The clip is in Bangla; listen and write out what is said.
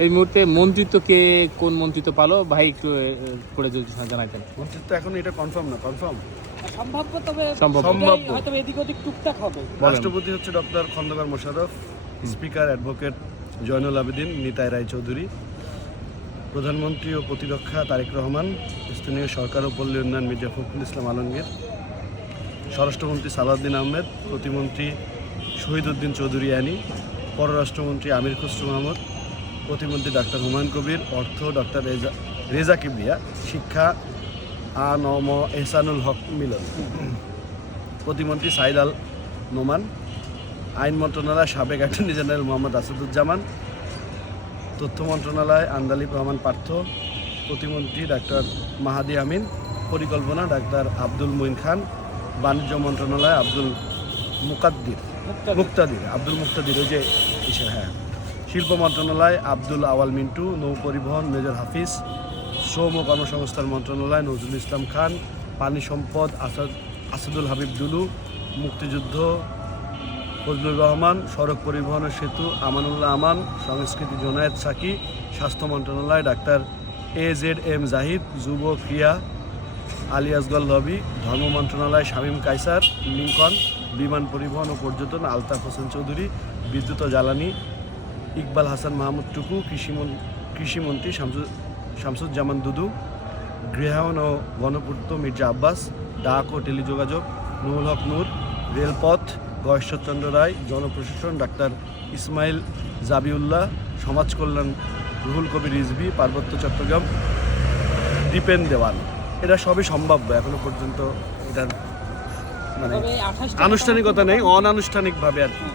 এই মুহূর্তে মন্ত্রিত্ব কে কোন মন্ত্রিত্ব পালো ভাই একটু করে যদি জানাইতেন। মন্ত্রিত্ব এখন এটা কনফার্ম না, কনফার্ম সম্ভাব্য, তবে সম্ভাব্য। হয়তো এদিক ওদিক টুকটাক হবে। রাষ্ট্রপতি হচ্ছে doctor Khandaker Mosharraf, speaker advocate Zainul Abedin Nitai Roychowdhury, প্রধানমন্ত্রী ও প্রতিরক্ষা তারেক রহমান, স্থানীয় সরকার ও পল্লী উন্নয়ন মির্জা ফখরুল ইসলাম আলমগীর, স্বরাষ্ট্রমন্ত্রী সালাউদ্দিন আহমেদ, প্রতিমন্ত্রী শহীদ উদ্দিন চৌধুরী আনি, পররাষ্ট্রমন্ত্রী আমির খসরু মাহমুদ, প্রতিমন্ত্রী ডাক্তার হুমায়ুন কবির, অর্থ ডক্টর রেজা কিবরিয়া, শিক্ষা আ.ন.ম এহসানুল হক মিলন, প্রতিমন্ত্রী সাইদ আল নোমান, আইন মন্ত্রণালয় সাবেক অ্যাটর্নি জেনারেল মোহাম্মদ আসাদুজ্জামান, তথ্য মন্ত্রণালয় আন্দালিব রহমান পার্থ, প্রতিমন্ত্রী ডাক্তার মাহাদি আমিন, পরিকল্পনা ডাক্তার আব্দুল মুইন খান, বাণিজ্য মন্ত্রণালয় আব্দুল মুক্তাদির ওই যে হ্যাঁ, শিল্প মন্ত্রণালয় আব্দুল আওয়াল মিন্টু, নৌ পরিবহন মেজর হাফিজ, শ্রম ও কর্মসংস্থান মন্ত্রণালয় নজরুল ইসলাম খান, পানি সম্পদ আসাদুল হাবিব দুলু, মুক্তিযুদ্ধ ফজলুর রহমান, সড়ক পরিবহন ও সেতু আমানুল্লাহ আমান, সংস্কৃতি জোনায়েদ সাকি, স্বাস্থ্য মন্ত্রণালয় ডাক্তার AZM জাহিদ, যুব ক্রিয়া আলী আসগর লবি, ধর্ম মন্ত্রণালয় শামীম কায়সার লিঙ্কন, বিমান পরিবহন ও পর্যটন আলতাফ হোসেন চৌধুরী, বিদ্যুৎ ও জ্বালানি ইকবাল হাসান মাহমুদ টুকু, কৃষিমন্ত্রী শামসুজ্জামান দুদু, গৃহায়ন ও গণপূর্ত মির্জা আব্বাস, ডাক ও টেলিযোগাযোগ নুরুল হক নূর, রেলপথ গয়েশ্বরচন্দ্র রায়, জনপ্রশাসন ডাক্তার ইসমাইল জাবিউল্লাহ, সমাজ কল্যাণ রুহুল কবির রিজভী, পার্বত্য চট্টগ্রাম দীপেন দেওয়ান। এটা সবই সম্ভাব্য, এখনো পর্যন্ত এটার মানে আনুষ্ঠানিকতা নেই, অনানুষ্ঠানিকভাবে আর কি